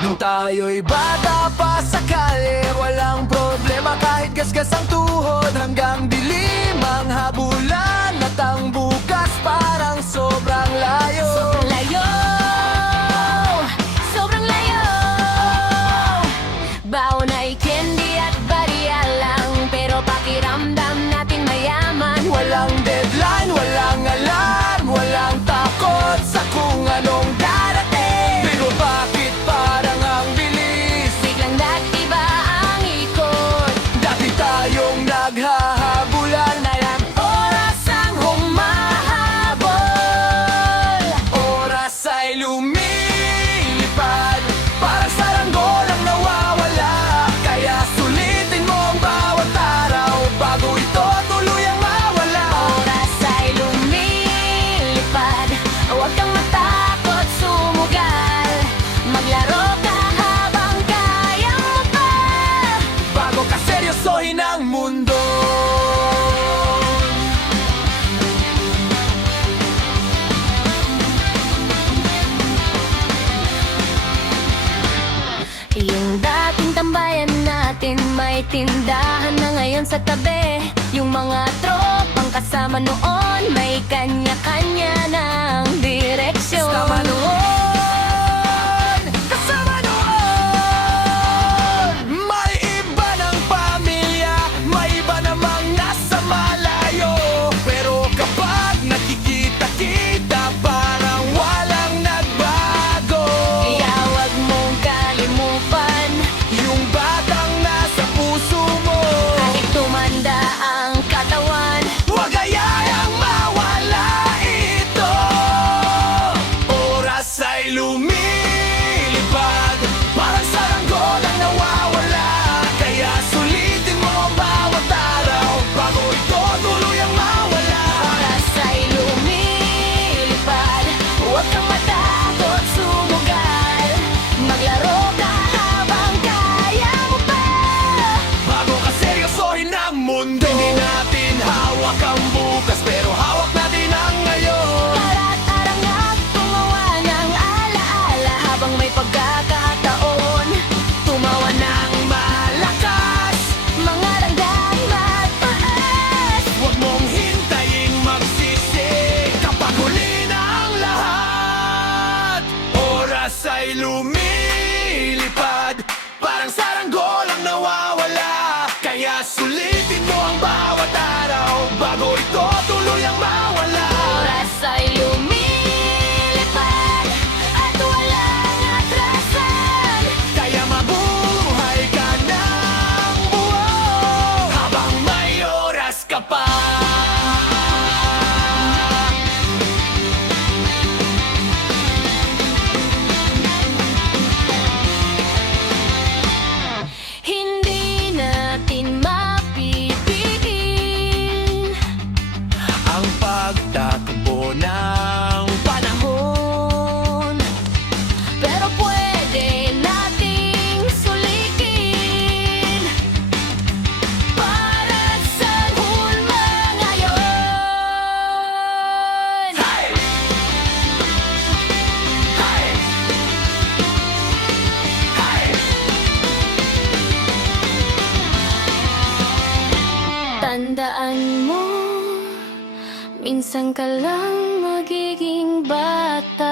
Nung tayo'y bata pa sa kalye, walang problema kahit gasgas ang tuhod. Hanggang dilim ang habulan at ang bukas parang sobrang layo. Sobrang layo, sobrang layo. Baon ay candy at barya lang, pero pakiramdam natin mayaman. Walang deadline, walang alarm, walang takot sa kung anong darating. Pero bakit parang ang bilis? Biglang nag-iba ang ikot. Dati tayong naghahabulan, Nalang oras ang humahabol. oras ay lumilipad, parang saranggola ang nawawala. Kaya sulitin mo ang bawat araw bago ito tuluyang mawala. Oras ay lumilipad, huwag kang matakot sumugal. Maglaro ka habang kaya mo pa. Bago ka seryosohin ang mundo. Yung dating tambayan natin, may tindahan na ngayon sa tabi. Yung mga tropang kasama noon, may kanya-kanya ng direksyon. Kasama noon, kasama noon. May iba ng pamilya, may iba namang nasa malayo. Pero kapag nakikita-kita, parang walang nagbago. Kaya wag mong kalimutan, Yung batang nasa puso mo, kahit tumanda ang katawan. huwag hayaan mawala ito. Oras ay lumilipad, parang saranggolang nawawala. Kaya sulitin mo ang bawat araw bago ito tuluyang mawala. Oras ay lumilipad, huwag kang matakot sumugal. Maglaro ka habang kaya mo pa. Bago ka seryosohin ang mundo, hindi natin hawak ang bukas, pero hawak natin ang ngayon. Tara't arangat, tumawa ng alaala habang may pagkakataon. Tumawa ng Malakas, mga ranggang magpaas. huwag mong hintayin magsisi kapag huli na ang lahat. Oras ay lumilipad, parang saranggolang nawawala. Kaya sulitin mo ang bawat araw bago ito tuluyang mawala. Oras ay lumilipad at walang atrasan. Kaya mabuhay ka ng buo habang may oras ka pa. Hindi natin mapipigil Ang pagtatakbo ng panahon, pero pwede nating sulikin para sa hulma ngayon. Hey! Hey! Hey! Tandaan mo, minsan ka lang magiging bata.